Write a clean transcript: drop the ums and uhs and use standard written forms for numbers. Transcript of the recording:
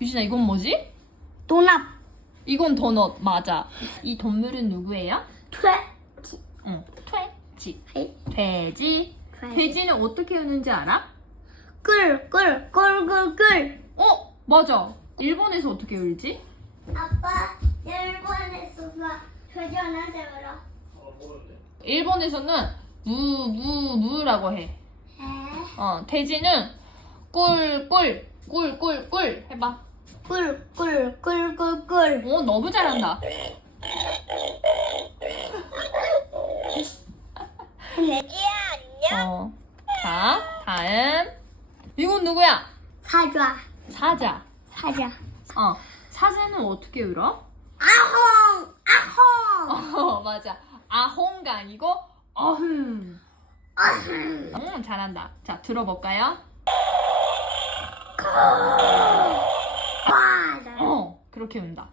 유진아, 이건 뭐지? 도넛. 이건 도넛, 맞아. 이 동물은 누구예요? 돼지. 응, 돼지. 네. 돼지. 돼지. 돼지는 어떻게 우는지 알아? 꿀. 어, 맞아. 일본에서 어떻게 울지? 아빠, 일본에서 표현한테 울어. 일본에서는 무라고 해. 에? 돼지는 꿀 해봐. 꿀. 너무 잘한다. 안녕. 자, 다음. 이건 누구야? 사자. 사자. 사자. 사자는 어떻게 울어? 아홍. 맞아. 아홍가 아니고 어흥. 잘한다. 자, 들어볼까요? 맞아. 그렇게 운다.